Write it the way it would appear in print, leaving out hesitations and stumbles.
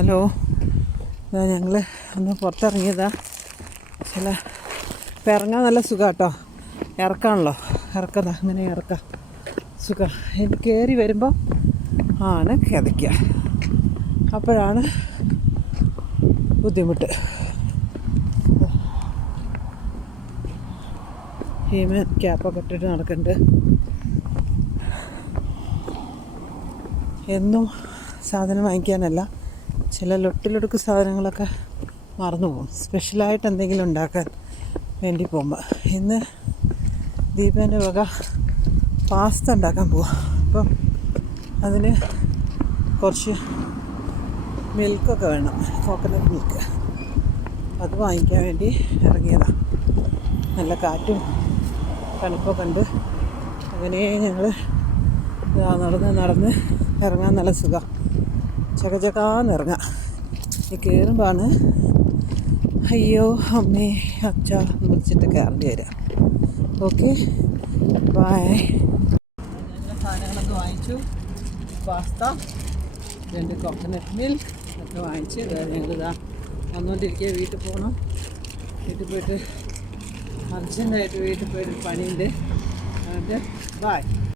Hello, ഞങ്ങൾ ഒന്ന് പുറത്തിറങ്ങിയതാ. ഇപ്പം ഇറങ്ങാൻ നല്ല സുഖം കേട്ടോ. ഇറക്കാണല്ലോ, ഇറക്കതാ അങ്ങനെ ഇറക്കാം സുഖം. എനിക്ക് കയറി വരുമ്പോൾ ആണ് കിതയ്ക്കുക, അപ്പോഴാണ് ബുദ്ധിമുട്ട്. ഹീമൻ ക്യാപ്പൊക്കെ ഇട്ടിട്ട് നടക്കുന്നുണ്ട്. എന്നും സാധനം വാങ്ങിക്കാനല്ല, ചില ലൊട്ടിലൊടുക്ക് സാധനങ്ങളൊക്കെ മറന്നു പോകും, സ്പെഷ്യലായിട്ട് എന്തെങ്കിലും ഉണ്ടാക്കാൻ വേണ്ടി പോകുമ്പോൾ. ഇന്ന് ദീപേൻ്റെ വക പാസ്ത ഉണ്ടാക്കാൻ പോവാം. അപ്പം അതിന് കുറച്ച് മിൽക്കൊക്കെ വേണം, കോക്കനട്ട് മിൽക്ക്. അത് വാങ്ങിക്കാൻ വേണ്ടി ഇറങ്ങിയതാണ്. നല്ല കാറ്റും തണുപ്പൊക്കെ ഉണ്ട്. അങ്ങനെ ഞങ്ങൾ നടന്ന് ഇറങ്ങാൻ നല്ല സുഖം. ചകചകാന്ന് ഇറങ്ങാം. ഈ കയറുമ്പോഴാണ് അയ്യോ അമ്മേ അച്ഛ എന്ന് വിളിച്ചിട്ട് കയറേണ്ടി വരിക. Okay, bye. ഞങ്ങൾ സാധനങ്ങളൊക്കെ വാങ്ങിച്ചു. പാസ്ത, 2 കോക്കനട്ട് മിൽക്ക് ഒക്കെ വാങ്ങിച്ച് ഞങ്ങളിതാ വന്നുകൊണ്ടിരിക്കുക. വീട്ടിൽ പോകണം. വീട്ടിൽ പോയിട്ട് അർജൻറ്റായിട്ട് വീട്ടിൽ പോയിട്ട് പണിയുണ്ട്. എന്നിട്ട് ബൈ.